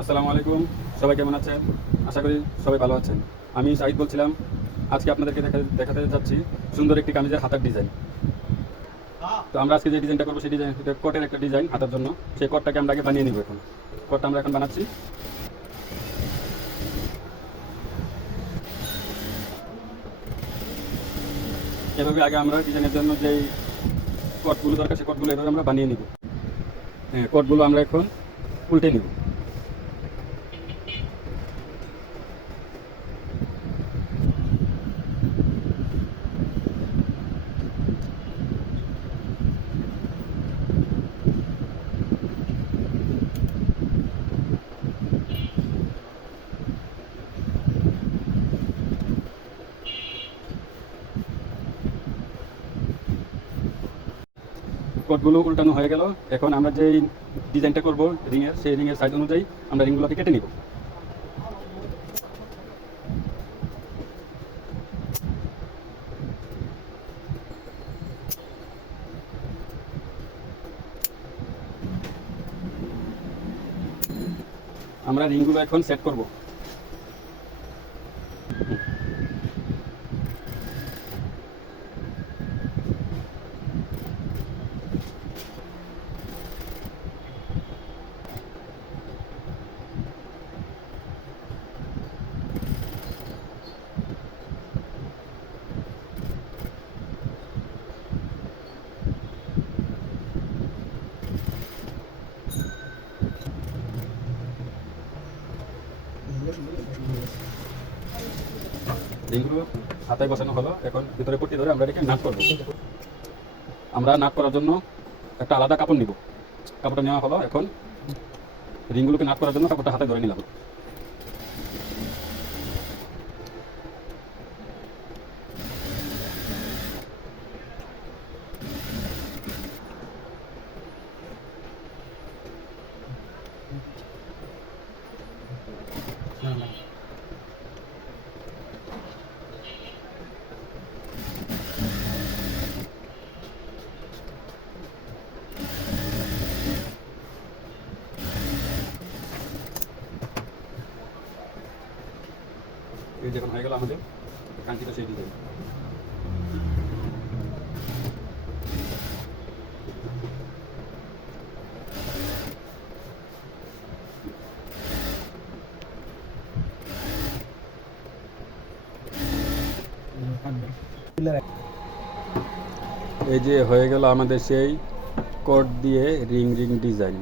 আসসালামু আলাইকুম। সবাই কেমন আছেন? আশা করি সবাই ভালো আছেন। আমি সাঈদ বলছিলাম। আজকে আপনাদেরকে দেখাতে যাচ্ছি সুন্দর একটি কামিজের হাতার ডিজাইন। তো আমরা আজকে যে ডিজাইনটা করবো সেই ডিজাইন কোটের একটা ডিজাইন হাতার জন্য। সেই কোটটাকে আমরা আগে বানিয়ে নিব। কোটটা আমরা এখন বানাচ্ছি। এভাবে আগে আমরা ডিজাইনের জন্য যেই কোটগুলো দরকার সেই কোটগুলো এভাবে আমরা বানিয়ে নিব। হ্যাঁ, কোটগুলো আমরা এখন উল্টে নিব। কোটগুলো উল্টানো হয়ে গেল। এখন আমরা যে ডিজাইনটা করব রিংয়ের, সেই রিংয়ের সাইজ অনুযায়ী আমরা রিংগুলোকে কেটে নিব। আমরা রিংগুলো এখন সেট করব। রিংগুলো হাতায় বসানো হলো। এখন ভিতরে পট্টি ধরে আমরা এটাকে নাট করব। আমরা নাট করার জন্য একটা আলাদা কাপড় নিব। কাপড়টা নেওয়া হলো। এখন রিংগুলোকে নাট করার জন্য কাপড়টা হাতে ধরে নিলাম। এই যখন হয়ে গেল আমাদের কাঙ্ক্ষিত সেই ডিজাইন। এই যে হয়ে গেল আমাদের সেই কোট দিয়ে রিং ডিজাইন।